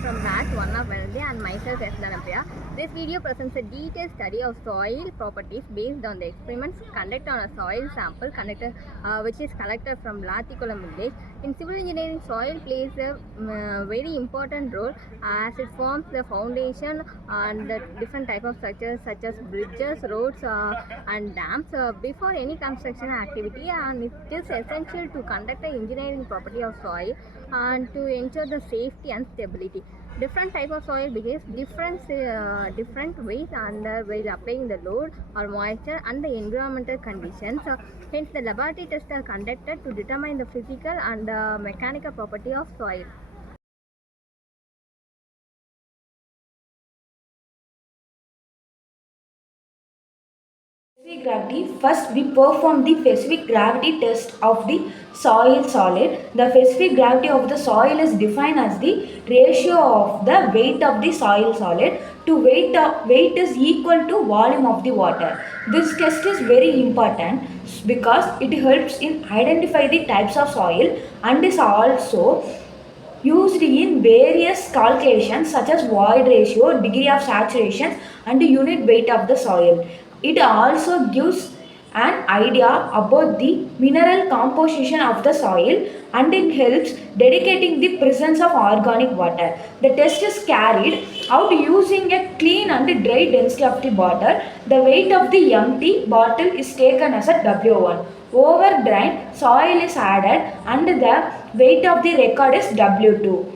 from Math 1 of Wednesday and myself Eslanapya. This video presents a detailed study of soil properties based on the experiments conducted on a soil sample which is collected from Latikulam village. In civil engineering, soil plays a very important role as it forms the foundation and the different type of structures such as bridges, roads and dams before any construction activity, and it is essential to conduct the engineering property of soil and to ensure the safety and stability. Different type of soil behaves different ways and while applying the load or moisture and the environmental conditions. Hence, the laboratory tests are conducted to determine the physical and mechanical property of soil. Specific gravity. First, we perform the specific gravity test of the soil solid. The specific gravity of the soil is defined as the ratio of the weight of the soil solid to weight is equal to volume of the water. This test is very important because it helps in identify the types of soil and is also used in various calculations such as void ratio, degree of saturation and unit weight of the soil. It also gives an idea about the mineral composition of the soil and it helps dedicating the presence of organic water. The test is carried out using a clean and dry density of the bottle. The weight of the empty bottle is taken as a W1. Over drained soil is added and the weight of the record is W2.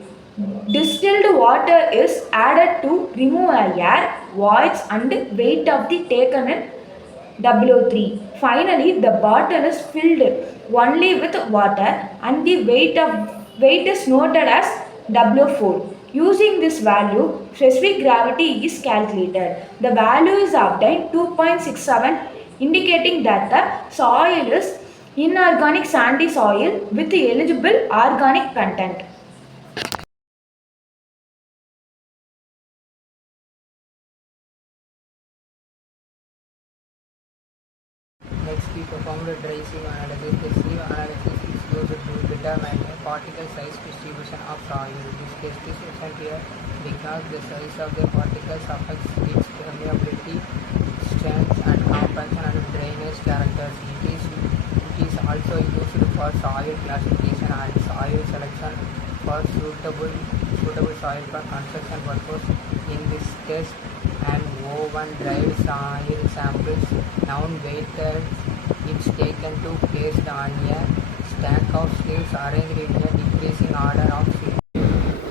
Distilled water is added to remove air, voids and weight of the taken in W3. Finally, the bottle is filled only with water and the weight is noted as W4. Using this value, specific gravity is calculated. The value is obtained 2.67, indicating that the soil is inorganic sandy soil with eligible organic content. Next, we performed a dry sieve analysis. The sieve analysis is used to determine a particle size distribution of soil. This test is essential because the size of the particles affects its permeability, strength, and compaction and drainage characters. It is also used for soil classification and soil selection for suitable soil for construction purpose. In this test, an O1 dried soil samples non-weighted is taken to placed on a stack of sleeves arranged in a decreasing order of sleeves.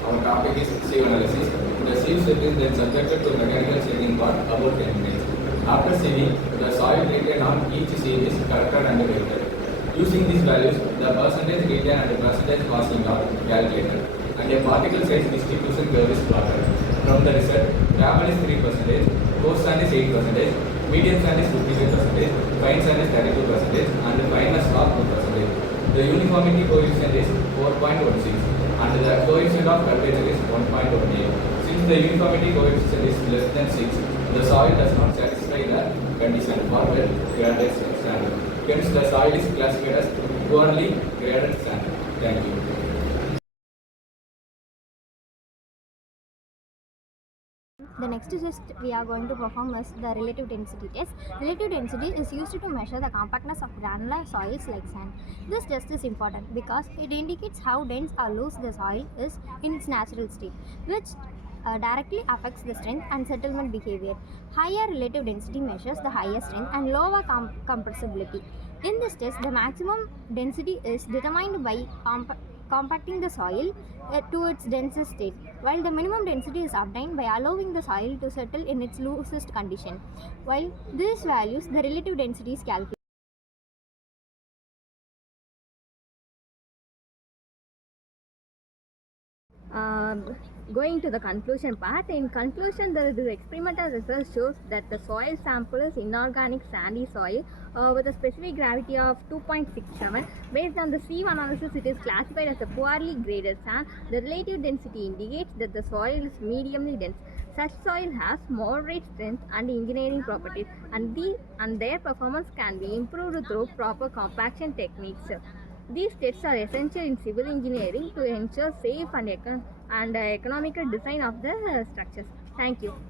Our topic is sieve analysis. The sieve set is then subjected to mechanical checking for about 10 minutes. After sieving, the soil retained on each sieve is corrected and weighted. Using these values, the percentage retained and the percentage passing are calculated, and a particle size distribution curve is plotted. From the result, gravel is 3%, coarse sand is 8%, medium sand is 55%, fine sand is 32%, and the finest rock 2%. The uniformity coefficient is 4.16, and the coefficient of curvature is 1.18. Since the uniformity coefficient is less than 6, the soil does not satisfy the condition for well graded sand. Hence, the soil is classified as poorly graded sand. Thank you. The next test we are going to perform is the relative density test. Relative density is used to measure the compactness of granular soils like sand. This test is important because it indicates how dense or loose the soil is in its natural state, which directly affects the strength and settlement behavior. Higher relative density measures the higher strength and lower compressibility. In this test, the maximum density is determined by compacting the soil to its densest state, while the minimum density is obtained by allowing the soil to settle in its loosest condition. While these values, the relative density is calculated. Going to the conclusion part. In conclusion, the experimental research shows that the soil sample is inorganic sandy soil with a specific gravity of 2.67. Based on the sieve analysis, it is classified as a poorly graded sand. The relative density indicates that the soil is mediumly dense. Such soil has moderate strength and engineering properties, and their performance can be improved through proper compaction techniques. These tests are essential in civil engineering to ensure safe and economical design of the structures. Thank you.